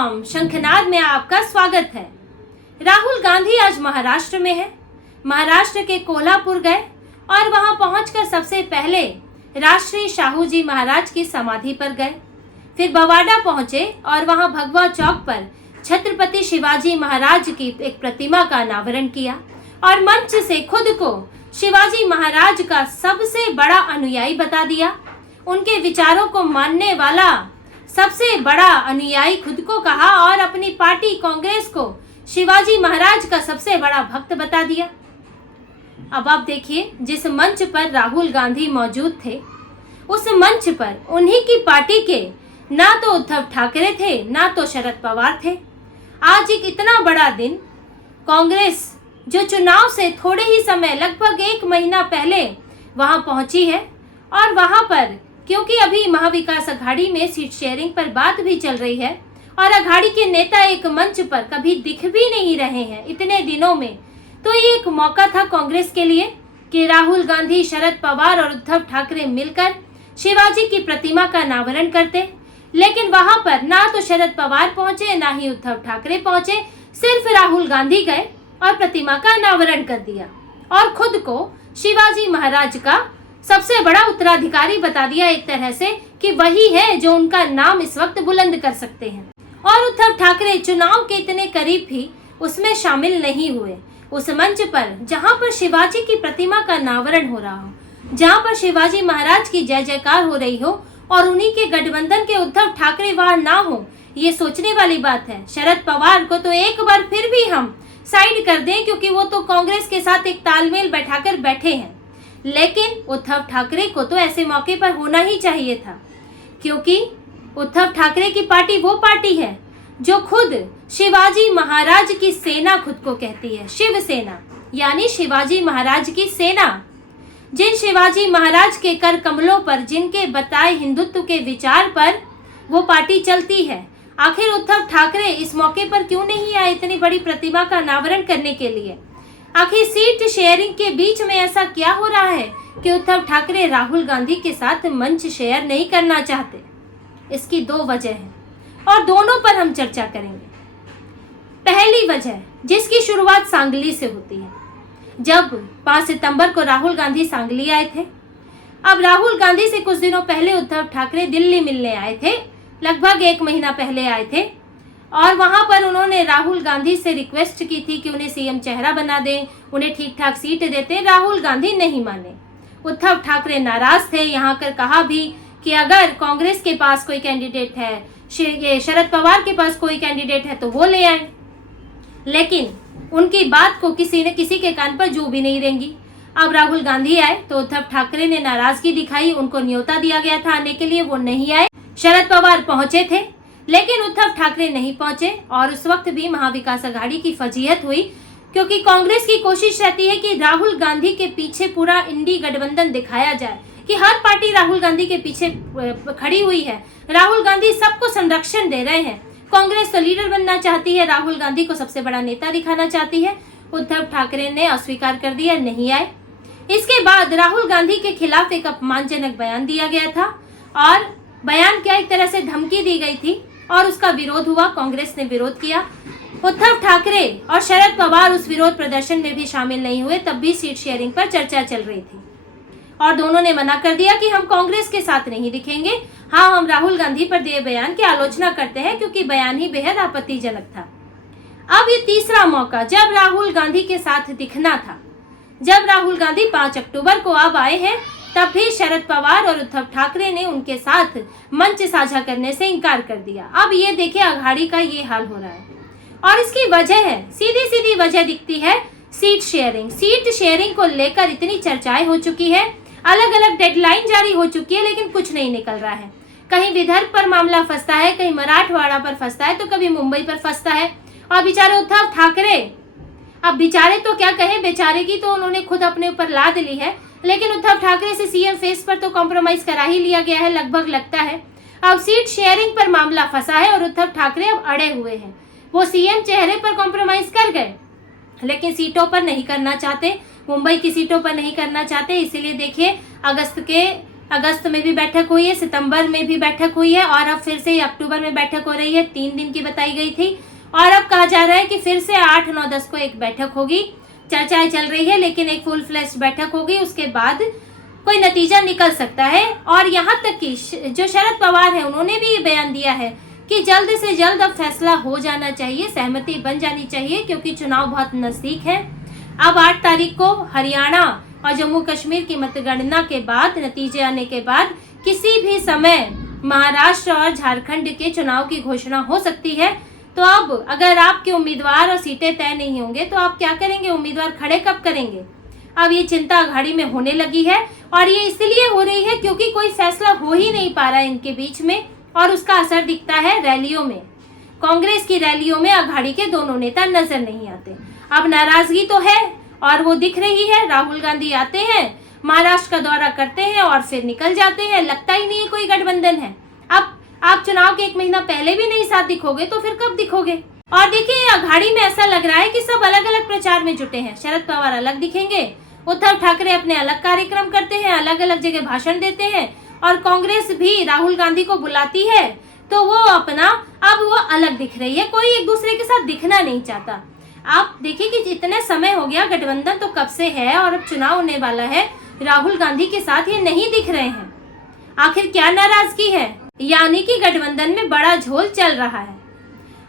राम, शंखनाद में आपका स्वागत है। राहुल गांधी आज महाराष्ट्र में है। महाराष्ट्र के कोल्हापुर गए और वहां पहुंचकर सबसे पहले राष्ट्रीय शाहू जी महाराज की समाधि पर गए। फिर बवाडा पहुंचे और वहां भगवा चौक पर छत्रपति शिवाजी महाराज की एक प्रतिमा का अनावरण किया और मंच से खुद को शिवाजी महाराज का सबसे बड़ा अनुयायी बता दिया। उनके विचारों को मानने वाला सबसे बड़ा अनुयायी खुद को कहा और अपनी पार्टी कांग्रेस को शिवाजी महाराज का सबसे बड़ा भक्त बता दिया। अब आप देखिए, जिस मंच पर राहुल गांधी मौजूद थे, उस मंच पर उन्हीं की पार्टी के ना तो उद्धव ठाकरे थे, ना तो शरद पवार थे। आज एक इतना बड़ा दिन, कांग्रेस जो चुनाव से थोड़े ही समय, लगभग 1 महीना पहले वहां पहुंची है और वहां पर क्योंकि अभी महाविकास अघाड़ी में सीट शेयरिंग पर बात भी चल रही है और अघाड़ी के नेता एक मंच पर कभी दिख भी नहीं रहे हैं इतने दिनों में, तो ये एक मौका था कांग्रेस के लिए कि राहुल गांधी, शरद पवार और उद्धव ठाकरे मिलकर शिवाजी की प्रतिमा का अनावरण करते। लेकिन वहां पर ना तो शरद पवार पहुंचे, ना ही उद्धव ठाकरे पहुंचे, सिर्फ राहुल गांधी गए और प्रतिमा का अनावरण कर दिया और खुद को शिवाजी महाराज का सबसे बड़ा उत्तराधिकारी बता दिया एक तरह से कि वही है जो उनका नाम इस वक्त बुलंद कर सकते हैं। और उद्धव ठाकरे चुनाव के इतने करीब भी उसमें शामिल नहीं हुए। उस मंच पर जहां पर शिवाजी की प्रतिमा का अनावरण हो रहा हो, जहां पर शिवाजी महाराज की जय जयकार हो रही हो और उन्हीं के गठबंधन के उद्धव ठाकरे वहां ना हो, ये सोचने वाली बात है। शरद पवार को तो एक बार फिर भी हम साइड कर दें क्योंकि वो तो कांग्रेस के साथ एक तालमेल बैठाकर बैठे हैं, लेकिन उद्धव ठाकरे को तो ऐसे मौके पर होना ही चाहिए था क्योंकि उद्धव ठाकरे की पार्टी वो पार्टी है जो खुद शिवाजी महाराज की सेना खुद को कहती है, शिवसेना, यानी शिवाजी महाराज की सेना। जिन शिवाजी महाराज के कर कमलों पर, जिनके बताए हिंदुत्व के विचार पर वो पार्टी चलती है। आखिर उद्धव ठाकरे इस मौके पर क्यों नहीं आए इतनी बड़ी प्रतिमा का अनावरण करने के लिए? आखिर सीट शेयरिंग के बीच में ऐसा क्या हो रहा है कि उद्धव ठाकरे राहुल गांधी के साथ मंच शेयर नहीं करना चाहते? इसकी 2 वजह हैं और दोनों पर हम चर्चा करेंगे। पहली वजह, जिसकी शुरुआत सांगली से होती है। जब 5 सितंबर को राहुल गांधी सांगली आए थे, अब राहुल गांधी से कुछ दिनों पहले उद्धव ठाकरे दिल्ली मिलने आए थे, लगभग 1 महीना पहले आए थे और वहां पर उन्होंने राहुल गांधी से रिक्वेस्ट की थी कि उन्हें सीएम चेहरा बना दें, उन्हें ठीक ठाक सीट देते। राहुल गांधी नहीं माने। उद्धव ठाकरे नाराज थे, यहाँ कर कहा भी कि अगर कांग्रेस के पास कोई कैंडिडेट है, शरद पवार के पास कोई कैंडिडेट है तो वो ले आए। लेकिन उनकी बात को किसी ने किसी के कान पर जू भी नहीं रेंगी। अब राहुल गांधी आए तो उद्धव ठाकरे ने नाराजगी दिखाई, उनको न्योता दिया गया था आने के लिए, वो नहीं आए। शरद पवार पहुंचे थे लेकिन उद्धव ठाकरे नहीं पहुंचे और उस वक्त भी महाविकास अघाड़ी की फजीहत हुई क्योंकि कांग्रेस की कोशिश रहती है कि राहुल गांधी के पीछे पूरा इंडी गठबंधन दिखाया जाए कि हर पार्टी राहुल गांधी के पीछे खड़ी हुई है, राहुल गांधी सबको संरक्षण दे रहे हैं। कांग्रेस तो लीडर बनना चाहती है, राहुल गांधी को सबसे बड़ा नेता दिखाना चाहती है। उद्धव ठाकरे ने अस्वीकार कर दिया, नहीं आए। इसके बाद राहुल गांधी के खिलाफ एक अपमानजनक बयान दिया गया था और बयान क्या, एक तरह से धमकी दी गई थी और उसका विरोध हुआ, कांग्रेस ने विरोध किया। उद्धव ठाकरे और शरद पवार उस विरोध प्रदर्शन में भी शामिल नहीं हुए, तब भी सीट शेयरिंग पर चर्चा चल रही थी और दोनों ने मना कर दिया कि हम कांग्रेस के साथ नहीं दिखेंगे। हाँ, हम राहुल गांधी पर दिए बयान की आलोचना करते हैं क्योंकि बयान ही बेहद आपत्तिजनक था। अब ये तीसरा मौका जब राहुल गांधी के साथ दिखना था, जब राहुल गांधी 5 अक्टूबर को अब आए हैं, तब भी शरद पवार और उद्धव ठाकरे ने उनके साथ मंच साझा करने से इनकार कर दिया। अब ये देखिए, अघाड़ी का ये हाल हो रहा है और इसकी वजह है, सीधी सीधी वजह दिखती है सीट शेयरिंग। सीट शेयरिंग को लेकर इतनी चर्चाएं हो चुकी है, अलग अलग डेडलाइन जारी हो चुकी है, लेकिन कुछ नहीं निकल रहा है। कहीं विदर्भ पर मामला फंसता है, कहीं मराठवाड़ा पर फंसता है, तो कभी मुंबई पर फंसता है। और बेचारे उद्धव ठाकरे, अब बेचारे तो क्या कहे, बेचारे की तो उन्होंने खुद अपने ऊपर लाद ली है, लेकिन उद्धव ठाकरे से सीएम फेस पर तो कॉम्प्रोमाइज करा ही लिया गया है, लगभग लगता है। अब सीट शेयरिंग पर मामला फंसा है और उद्धव ठाकरे अब अड़े हुए हैं। वो सीएम चेहरे पर कॉम्प्रोमाइज कर गए लेकिन सीटों पर नहीं करना चाहते, मुंबई की सीटों पर नहीं करना चाहते। इसीलिए देखिए, अगस्त के अगस्त में भी बैठक हुई है, सितंबर में भी बैठक हुई है और अब फिर से अक्टूबर में बैठक हो रही है। 3 दिन की बताई गई थी और अब कहा जा रहा है कि फिर से 8, 9, 10 को एक बैठक होगी। चर्चाएं चल रही है, लेकिन एक फुल फ्लेश्ड बैठक होगी, उसके बाद कोई नतीजा निकल सकता है। और यहाँ तक कि जो शरद पवार है उन्होंने भी ये बयान दिया है कि जल्द से जल्द अब फैसला हो जाना चाहिए, सहमति बन जानी चाहिए, क्योंकि चुनाव बहुत नजदीक है। अब 8 तारीख को हरियाणा और जम्मू कश्मीर की मतगणना के बाद, नतीजे आने के बाद किसी भी समय महाराष्ट्र और झारखंड के चुनाव की घोषणा हो सकती है। तो अब अगर आपके उम्मीदवार और सीटें तय नहीं होंगे तो आप क्या करेंगे? उम्मीदवार खड़े कब करेंगे? अब ये चिंता अघाड़ी में होने लगी है और ये इसलिए हो रही है क्योंकि कोई फैसला हो ही नहीं पा रहा है इनके बीच में, और उसका असर दिखता है रैलियों में। कांग्रेस की रैलियों में अघाड़ी के दोनों नेता नजर नहीं आते। अब नाराजगी तो है और वो दिख रही है। राहुल गांधी आते हैं, महाराष्ट्र का दौरा करते हैं और फिर निकल जाते हैं। लगता ही नहीं है कोई गठबंधन है। अब आप चुनाव के 1 महीना पहले भी नहीं साथ दिखोगे तो फिर कब दिखोगे? और देखिए, अघाड़ी में ऐसा लग रहा है कि सब अलग अलग प्रचार में जुटे हैं। शरद पवार अलग दिखेंगे, उद्धव ठाकरे अपने अलग कार्यक्रम करते हैं, अलग अलग जगह भाषण देते हैं, और कांग्रेस भी राहुल गांधी को बुलाती है तो वो अपना अब वो अलग दिख रही है। कोई एक दूसरे के साथ दिखना नहीं चाहता। आप देखिए कि इतने समय हो गया, गठबंधन तो कब से है और अब चुनाव होने वाला है, राहुल गांधी के साथ ये नहीं दिख रहे हैं। आखिर क्या नाराजगी है? यानी कि गठबंधन में बड़ा झोल चल रहा है।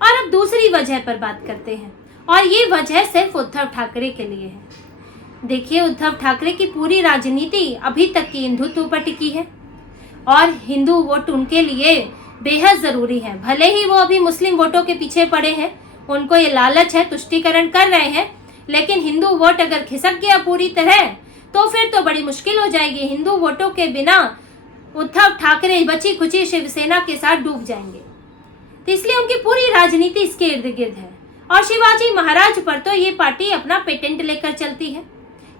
और अब दूसरी वजह पर बात करते हैं, और ये वजह सिर्फ उद्धव ठाकरे के लिए है। देखिए, उद्धव ठाकरे की पूरी राजनीति अभी तक की हिंदुत्व पर टिकी है और हिंदू वोट उनके लिए बेहद जरूरी है। भले ही वो अभी मुस्लिम वोटों के पीछे पड़े हैं, उनको ये लालच है, तुष्टीकरण कर रहे हैं, लेकिन हिंदू वोट अगर खिसक गया पूरी तरह तो फिर तो बड़ी मुश्किल हो जाएगी। हिंदू वोटों के बिना उद्धव ठाकरे बची खुची शिवसेना के साथ डूब जाएंगे। तो इसलिए उनकी पूरी राजनीति इसके इर्द गिर्द है। और शिवाजी महाराज पर तो ये पार्टी अपना पेटेंट लेकर चलती है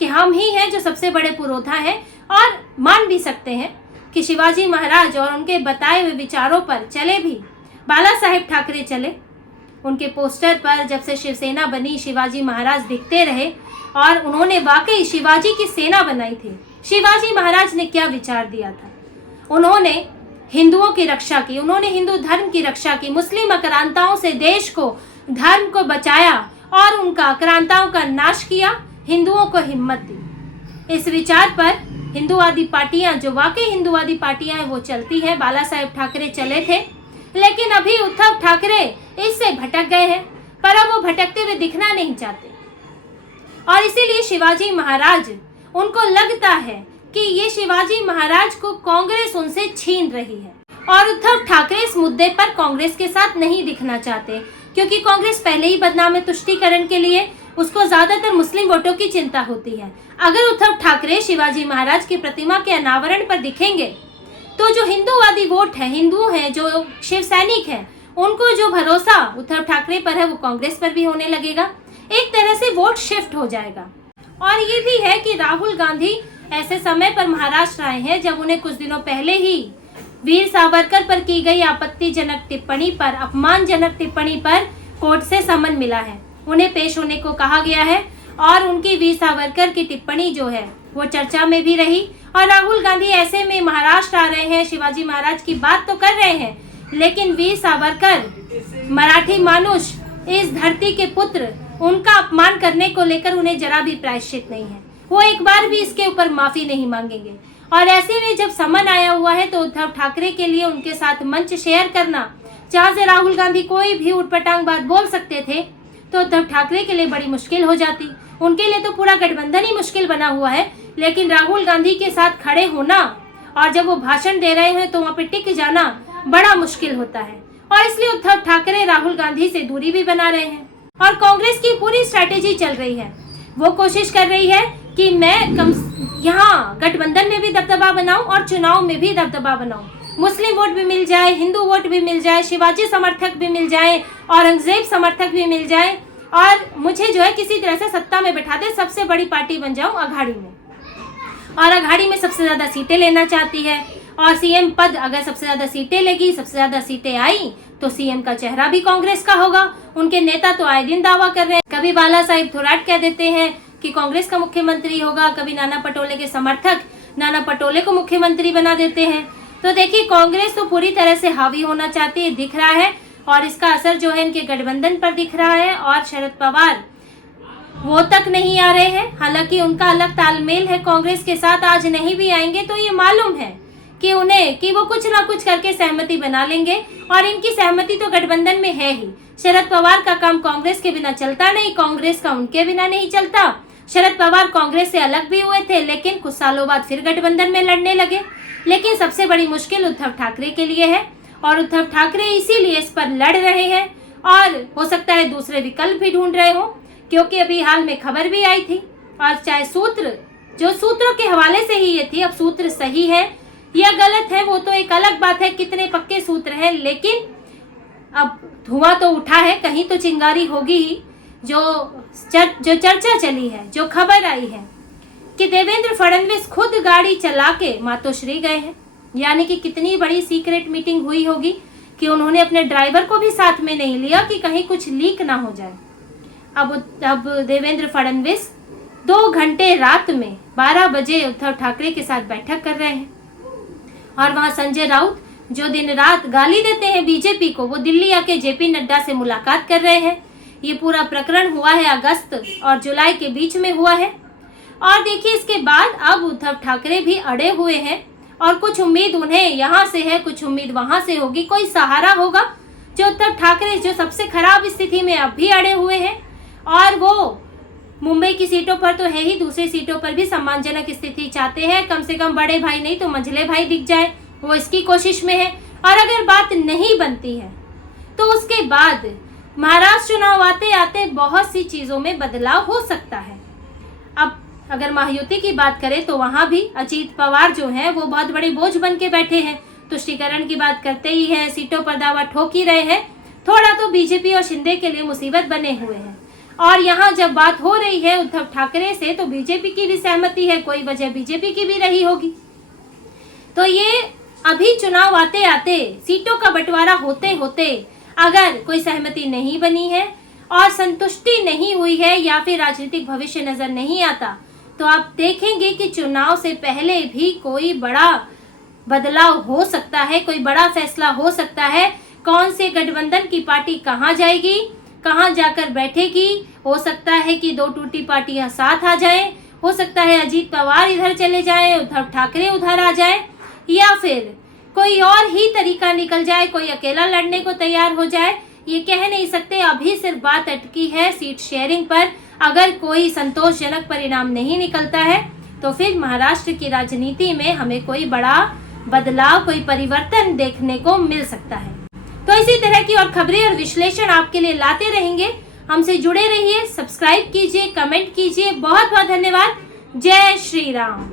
कि हम ही हैं जो सबसे बड़े पुरोधा हैं, और मान भी सकते हैं कि शिवाजी महाराज और उनके बताए हुए विचारों पर चले भी बाला साहेब ठाकरे चले। उनके पोस्टर पर जब से शिवसेना बनी शिवाजी महाराज दिखते रहे और उन्होंने वाकई शिवाजी की सेना बनाई थी। शिवाजी महाराज ने क्या विचार दिया था? उन्होंने हिंदुओं की रक्षा की, उन्होंने हिंदू धर्म की रक्षा की, मुस्लिम आक्रांताओं से देश को, धर्म को बचाया और उनका आक्रांताओं का नाश किया, हिंदुओं को हिम्मत दी। इस विचार पर हिंदुवादी पार्टियां, जो वाकई हिंदुवादी पार्टियां हैं, वो चलती हैं। बाला साहेब ठाकरे चले थे, लेकिन अभी उद्धव ठाकरे इससे भटक गए हैं, पर अब वो भटकते हुए दिखना नहीं चाहते और इसीलिए शिवाजी महाराज, उनको लगता है कि ये शिवाजी महाराज को कांग्रेस उनसे छीन रही है। और उद्धव ठाकरे इस मुद्दे पर कांग्रेस के साथ नहीं दिखना चाहते, क्योंकि कांग्रेस पहले ही बदनाम है तुष्टीकरण के लिए। उसको ज्यादातर मुस्लिम वोटों की चिंता होती है। अगर उद्धव ठाकरे शिवाजी महाराज की प्रतिमा के अनावरण पर दिखेंगे तो जो हिंदूवादी वोट है, हिंदू हैं, जो शिव सैनिक हैं, उनको जो भरोसा उद्धव ठाकरे पर है वो कांग्रेस पर भी होने लगेगा। एक तरह से वोट शिफ्ट हो जाएगा। और ये भी है कि राहुल गांधी ऐसे समय पर महाराष्ट्र आए हैं जब उन्हें कुछ दिनों पहले ही वीर सावरकर पर की गई आपत्तिजनक टिप्पणी पर, अपमानजनक टिप्पणी पर कोर्ट से समन मिला है। उन्हें पेश होने को कहा गया है और उनकी वीर सावरकर की टिप्पणी जो है वो चर्चा में भी रही। और राहुल गांधी ऐसे में महाराष्ट्र आ रहे हैं, शिवाजी महाराज की बात तो कर रहे हैं, लेकिन वीर सावरकर, मराठी मानुष, इस धरती के पुत्र, उनका अपमान करने को लेकर उन्हें जरा भी प्रायश्चित नहीं है। वो एक बार भी इसके ऊपर माफी नहीं मांगेंगे। और ऐसे में जब समन आया हुआ है तो उद्धव ठाकरे के लिए उनके साथ मंच शेयर करना, जहां से राहुल गांधी कोई भी उटपटांग बात बोल सकते थे, तो उद्धव ठाकरे के लिए बड़ी मुश्किल हो जाती। उनके लिए तो पूरा गठबंधन ही मुश्किल बना हुआ है, लेकिन राहुल गांधी के साथ खड़े होना और जब वो भाषण दे रहे हैं तो वहाँ पे टिक जाना बड़ा मुश्किल होता है। और इसलिए उद्धव ठाकरे राहुल गांधी से दूरी भी बना रहे हैं। और कांग्रेस की पूरी स्ट्रैटेजी चल रही है, वो कोशिश कर रही है कि मैं यहाँ गठबंधन में भी दबदबा बनाऊं और चुनाव में भी दबदबा बनाऊं, मुस्लिम वोट भी मिल जाए, हिंदू वोट भी मिल जाए, शिवाजी समर्थक भी मिल जाए, औरंगजेब समर्थक भी मिल जाए, और मुझे जो है किसी तरह से सत्ता में बैठा दे, सबसे बड़ी पार्टी बन जाऊं अघाड़ी में। और अघाड़ी में सबसे ज्यादा सीटें लेना चाहती है, और सीएम पद अगर सबसे ज्यादा सीटें लेगी, सबसे ज्यादा सीटें आई तो सीएम का चेहरा भी कांग्रेस का होगा। उनके नेता तो आए दिन दावा कर रहे हैं, कभी बाला साहेब थोराट कह देते हैं कि कांग्रेस का मुख्यमंत्री होगा, कभी नाना पटोले के समर्थक नाना पटोले को मुख्यमंत्री बना देते हैं। तो देखिए, कांग्रेस तो पूरी तरह से हावी होना चाहती है, दिख रहा है, और इसका असर जो है इनके गठबंधन पर दिख रहा है। और शरद पवार वो तक नहीं आ रहे हैं, हालांकि उनका अलग तालमेल है कांग्रेस के साथ। आज नहीं भी आएंगे तो ये मालूम है कि वो कुछ ना कुछ करके सहमति बना लेंगे, और इनकी सहमति तो गठबंधन में है ही। शरद पवार का काम कांग्रेस के बिना चलता नहीं, कांग्रेस का उनके बिना नहीं चलता। शरद पवार कांग्रेस से अलग भी हुए थे, लेकिन कुछ सालों बाद फिर गठबंधन में लड़ने लगे। लेकिन सबसे बड़ी मुश्किल उद्धव ठाकरे के लिए है, और उद्धव ठाकरे इसीलिए इस पर लड़ रहे हैं, और हो सकता है दूसरे विकल्प भी ढूंढ रहे हो, क्योंकि अभी हाल में खबर भी आई थी। और चाहे सूत्रों के हवाले से ही ये थी, अब सूत्र सही है या गलत है वो तो एक अलग बात है, कितने पक्के सूत्र हैं, लेकिन अब धुआं तो उठा है, कहीं तो चिंगारी होगी ही। जो चर्चा चली है, जो खबर आई है कि देवेंद्र फडणवीस खुद गाड़ी चला के मातोश्री गए हैं, यानी कि कितनी बड़ी सीक्रेट मीटिंग हुई होगी कि उन्होंने अपने ड्राइवर को भी साथ में नहीं लिया कि कहीं कुछ लीक ना हो जाए। अब देवेंद्र फडणवीस 2 घंटे रात में 12 बजे उद्धव ठाकरे के साथ बैठक कर रहे हैं, और वहां संजय राउत जो दिन रात गाली देते हैं बीजेपी को, वो दिल्ली आके जेपी नड्डा से मुलाकात कर रहे हैं। ये पूरा प्रकरण हुआ है अगस्त और जुलाई के बीच में हुआ है। और देखिए, इसके बाद अब उद्धव ठाकरे भी अड़े हुए हैं, और कुछ उम्मीद उन्हें यहाँ से है, कुछ उम्मीद वहां से होगी, कोई सहारा होगा। जो उद्धव ठाकरे जो सबसे खराब स्थिति में अब भी अड़े हुए हैं, और वो मुंबई की सीटों पर तो है ही, दूसरी सीटों पर भी सम्मानजनक स्थिति चाहते हैं, कम से कम बड़े भाई नहीं तो मंझले भाई दिख जाए, वो इसकी कोशिश में है। और अगर बात नहीं बनती है तो उसके बाद महाराष्ट्र चुनाव आते आते बहुत सी चीजों में बदलाव हो सकता है। अब अगर महायुति की बात करें तो वहां भी अजीत पवार जो हैं वो बहुत बड़े बोझ बन के बैठे हैं, तुष्टीकरण की बात करते ही हैं, सीटों पर दावा ठोक ही रहे हैं, थोड़ा तो बीजेपी और शिंदे के लिए मुसीबत बने हुए हैं। और यहाँ जब बात हो रही है उद्धव ठाकरे से, तो बीजेपी की भी सहमति है, कोई वजह बीजेपी की भी रही होगी। तो ये अभी चुनाव आते आते, सीटों का बंटवारा होते होते अगर कोई सहमति नहीं बनी है और संतुष्टि नहीं हुई है, या फिर राजनीतिक भविष्य नजर नहीं आता, तो आप देखेंगे कि चुनाव से पहले भी कोई बड़ा बदलाव हो सकता है, कोई बड़ा फैसला हो सकता है। कौन से गठबंधन की पार्टी कहाँ जाएगी, कहाँ जाकर बैठेगी, हो सकता है कि 2 टूटी पार्टियां साथ आ जाएं, हो सकता है अजीत पवार इधर चले जाएं, उद्धव ठाकरे उधर आ जाएं, या फिर कोई और ही तरीका निकल जाए, कोई अकेला लड़ने को तैयार हो जाए, ये कह नहीं सकते। अभी सिर्फ बात अटकी है सीट शेयरिंग पर। अगर कोई संतोषजनक परिणाम नहीं निकलता है तो फिर महाराष्ट्र की राजनीति में हमें कोई बड़ा बदलाव, कोई परिवर्तन देखने को मिल सकता है। तो इसी तरह की और खबरें और विश्लेषण आपके लिए लाते रहेंगे। हमसे जुड़े रहिए, सब्सक्राइब कीजिए, कमेंट कीजिए। बहुत बहुत धन्यवाद। जय श्री राम।